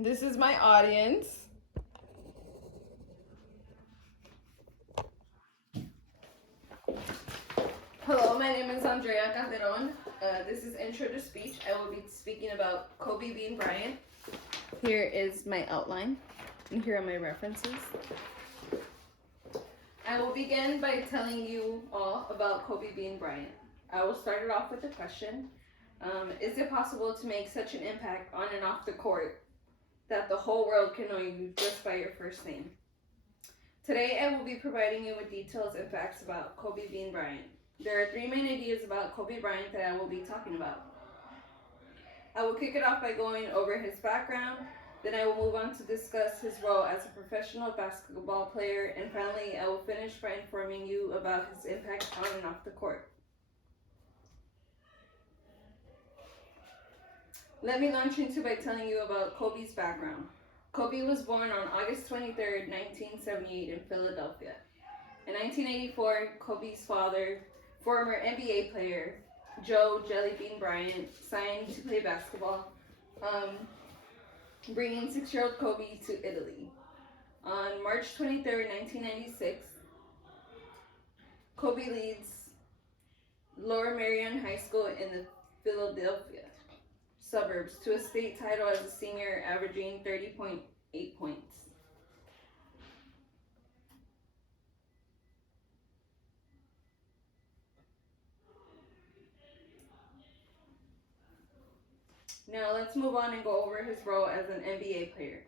This is my audience. Hello, my name is Andrea Calderon. This is Intro to Speech. I will be speaking about Kobe Bean Bryant. Here is my outline, and here are my references. I will begin by telling you all about Kobe Bean Bryant. I will start it off with a question. Is it possible to make such an impact on and off the court that the whole world can know you just by your first name? Today I will be providing you with details and facts about Kobe Bean Bryant. There are three main ideas about Kobe Bryant that I will be talking about. I will kick it off by going over his background, then I will move on to discuss his role as a professional basketball player, and finally I will finish by informing you about his impact on and off the court. Let me launch into by telling you about Kobe's background. Kobe was born on August 23, 1978 in Philadelphia. In 1984, Kobe's father, former NBA player Joe Jelly Bean Bryant, signed to play basketball, bringing 6-year-old Kobe to Italy. On March 23, 1996, Kobe leads Lower Merion High School in the Philadelphia suburbs to a state title as a senior, averaging 30.8 points. Now let's move on and go over his role as an NBA player.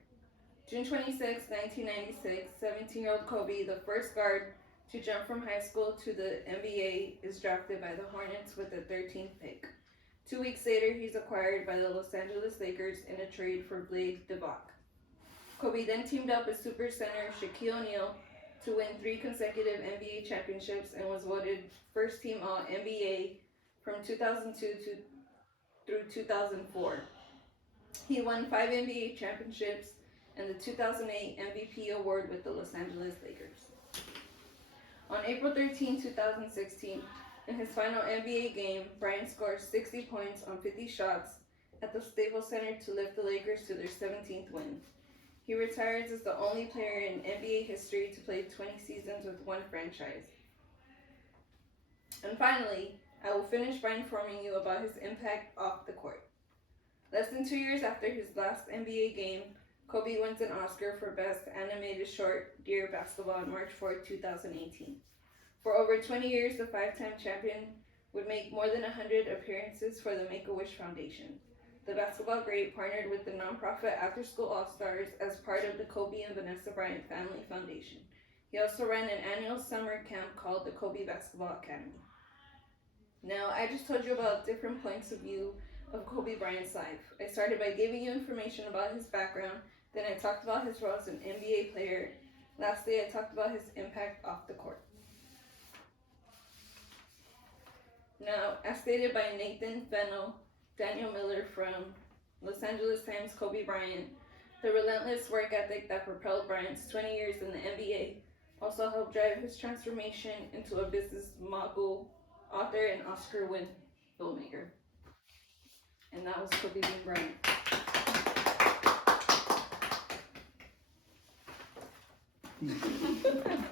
June 26, 1996, 17-year-old Kobe, the first guard to jump from high school to the NBA, is drafted by the Hornets with the 13th pick. 2 weeks later, he's acquired by the Los Angeles Lakers in a trade for Blake DeBock. Kobe then teamed up with superstar Shaquille O'Neal to win 3 consecutive NBA championships and was voted first team All-NBA from 2002 through 2004. He won 5 NBA championships and the 2008 MVP award with the Los Angeles Lakers. On April 13, 2016, in his final NBA game, Bryant scored 60 points on 50 shots at the Staples Center to lift the Lakers to their 17th win. He retires as the only player in NBA history to play 20 seasons with one franchise. And finally, I will finish by informing you about his impact off the court. Less than 2 years after his last NBA game, Kobe wins an Oscar for Best Animated Short Deer Basketball on March 4, 2018. For over 20 years, the 5-time champion would make more than 100 appearances for the Make-A-Wish Foundation. The basketball great partnered with the nonprofit After School All-Stars as part of the Kobe and Vanessa Bryant Family Foundation. He also ran an annual summer camp called the Kobe Basketball Academy. Now, I just told you about different points of view of Kobe Bryant's life. I started by giving you information about his background, then I talked about his role as an NBA player. Lastly, I talked about his impact off the court. Now, as stated by Nathan Fennell, Daniel Miller from Los Angeles Times, Kobe Bryant, the relentless work ethic that propelled Bryant's 20 years in the NBA also helped drive his transformation into a business mogul, author, and Oscar-winning filmmaker. And that was Kobe Bean Bryant.